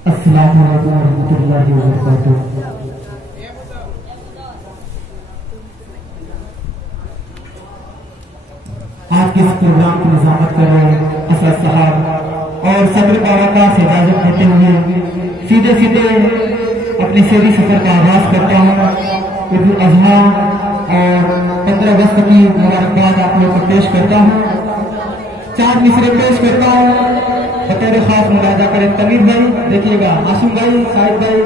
अस्सलामु अलैकुम रहमतुल्लाहि व बरकातुहू। आज के इस प्रोग्राम की निजामत कर रहे असद साहब और सदर बाराका से इजाजत देते हुए सीधे सीधे अपने शेरी सफर का आगाज करता हूँ। ईद उल अजहा और 15 अगस्त की मुबारकबाद आप लोग को पेश करता हूँ। 4 मिसरे पेश करता हूँ। बतौर खास मुलाजा करें तमीर भाई, देखिएगा आसिम भाई, साहिब भाई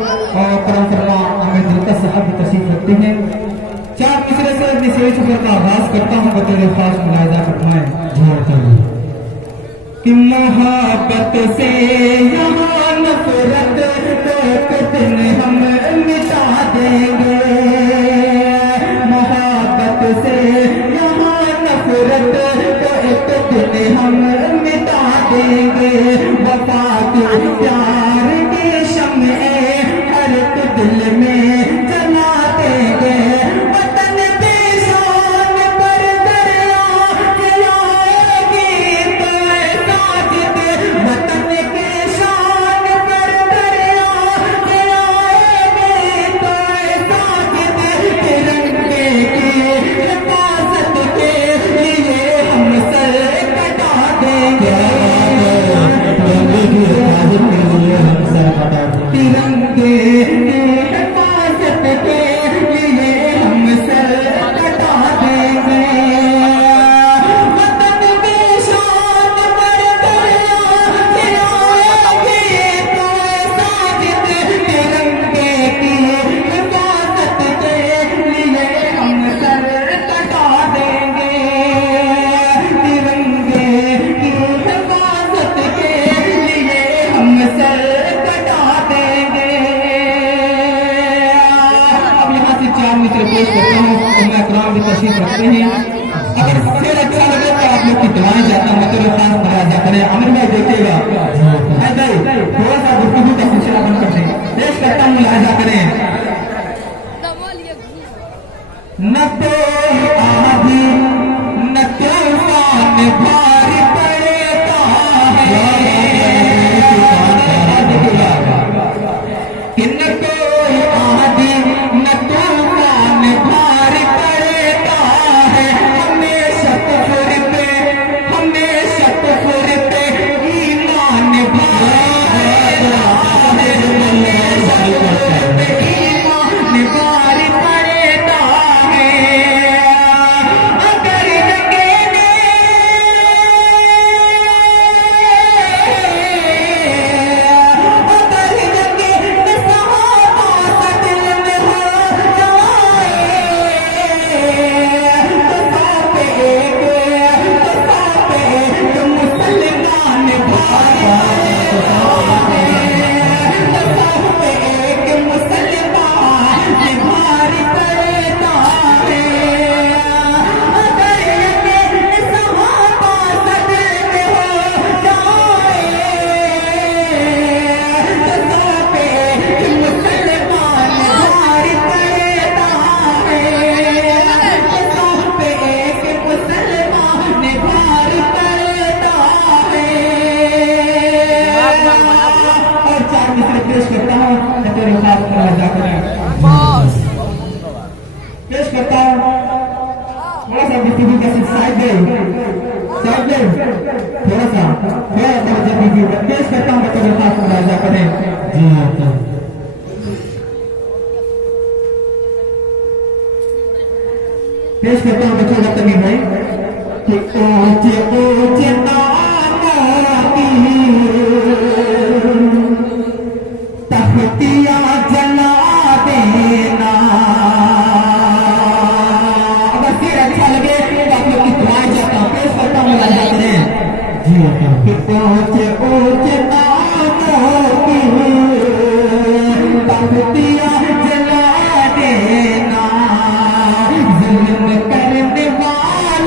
और करम फरमा अहमद दिलकश साहब भी तशरीफ रखते हैं। 4 मिसरे से अपनी शेरी सफर का आगाज करता हूँ। बतौर खास मुलाजा फरमाएं कि मोहब्बत से यहाँ नफरत एक दिन हम मिटा देंगे। मोहब्बत से यहाँ नफरत एक दिन हम मिटा देंगे। वफा के प्यार के शम्मे हर एक दिल में जला देंगे। वतन पे शान पर दरिया गिराएगी तो साजिद। वतन के शान पर दरिया गिराएगी तो साजिद। तिरंगे की हिफाजत के लिए हम सर कटा देंगे। तिरंगे की हिफाजत के लिए हम सर कटा देंगे। तिरंगे की हिफाजत के लिए हम सर कटा देंगे। वतन की शान पर दरिया गिराएगी तो साजिद। तिरंगे की हिफाजत के लिए हम सर कटा देंगे। तिरंगे की हिफाजत के लिए हम सर कटा देंगे। अब यहाँ से 4 मित्र पेश करता हूँ। उम्मा इकराम भी तशरीफ रखते हैं। अगर शेर अच्छा लगे तो आप लोग की दुआएं जाता हूँ। तो खास मुलाजा करें। आमिर भाई देखिएगा, भाई थोड़ा सा गुफ्तगू का सिलसिला बंद कर दें। पेश करता हूँ, मुलाजा करें। न कोई आधी न तूफान भारी पड़ता है। कि न कोई आधी न तूफान भारी पड़ता है। हमेशा कुफर पे ईमान भारी पड़ता है। ईमान भारी पड़ता है। अगर जगे ने सहाबा सा दिल में हो जाए तो साथ एक मुसलमान भारी एक मुसलमान भारी पड़ता है। अगर ये सहाबा सा दिल में हो जाए तो साथ एक मुसलमान भारी पड़ता है। तो साथ एक मुसलमान भारी पड़ता है। और 4 मिसरे पेश करता हूँ। तेरे खास मुलाजा करें। पेश करता हूँ थोड़ा सा गुफ्तगू का सिर्फ साइड दे थोड़ा सा तवज्जो दीजिए। पेश करता हूँ, तेरे खास मुलाजा करें। जी हाँ, पेश करता हूँ बच्चों का तमीर भाई कि ऊंचे ऊंचे नामों की तख्तियां जला देना। अगर फिर अच्छा लगे तो आप लोग की दुआएं जाता हूँ। पेश करता हूँ, मुलाजा करें। जी कि ऊंचे ऊंचे नामों की तख्तियां जला देना। जुल्म करने वाले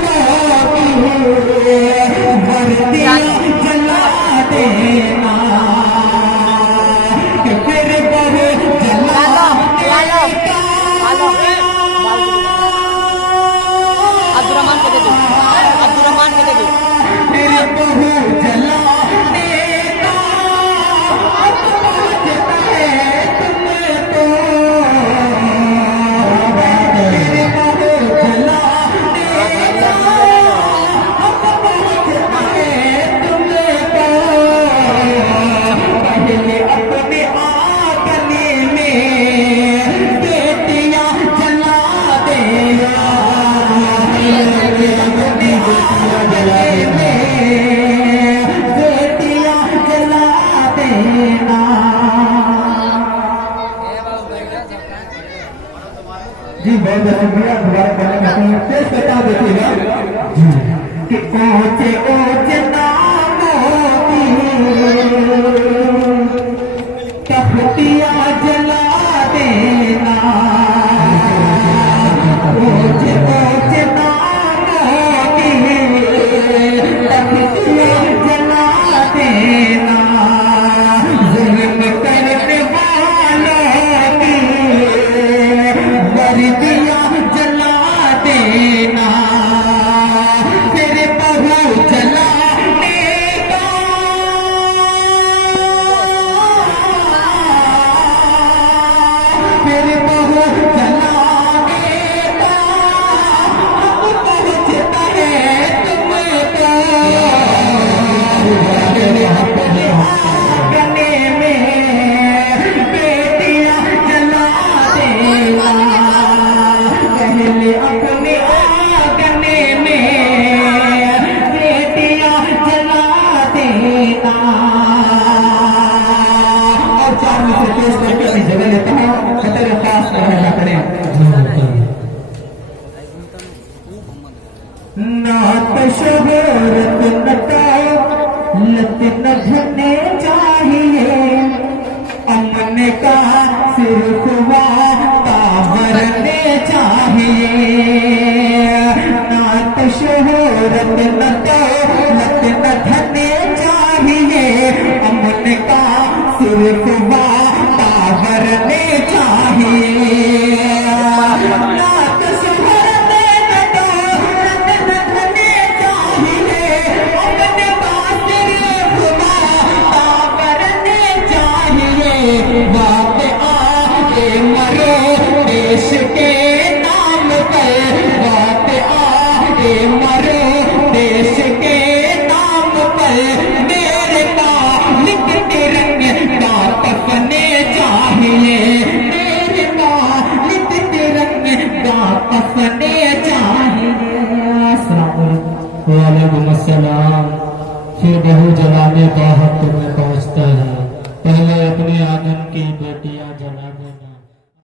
देना। जी बहुत बहुत शुक्रिया, दोबारा गाना गाते हैं, तेज करता देखिएगा कि ऊंचे ऊंचे नामों की तख्तियां जला देना। ऊंचे ऊंचे नामों की तख्तियां जला देना। जुल्म करने वालों की वर्दियां जला देना। तेरे बहू जलाने का मेरे बहू जलाने का अब पहुंचता है तुमको। आंगने में बेटियां जला देना। पहले अपने आंगने में बेटियां जला देना। और चार में से तेज करके अपनी जगह लेता हूँ, खतर खास रहना करें। नात शोहरत लत न धने चाहिए, अमन का सिर्फ वादा भरने चाहिए। नात शोहरत लत न धने चाहिए, अमन का सिर्फ वादा भरने चाहिए। नात शोहरत लत न धने चाहिए, अमन का सिर्फ वादा भरने चाहिए। बात आगे मरो देश के नाम पर, बात आगे मरो देश के नाम पर। मेरे मालिक तिरंगा कफने चाहिए, मेरे मालिक तिरंगा कफने चाहिए। वालेकुम अस्सलाम। फिर बहू जलाने का हक तुम्हें पहुँचता है, पहले अपने आंगन की बेटियां जला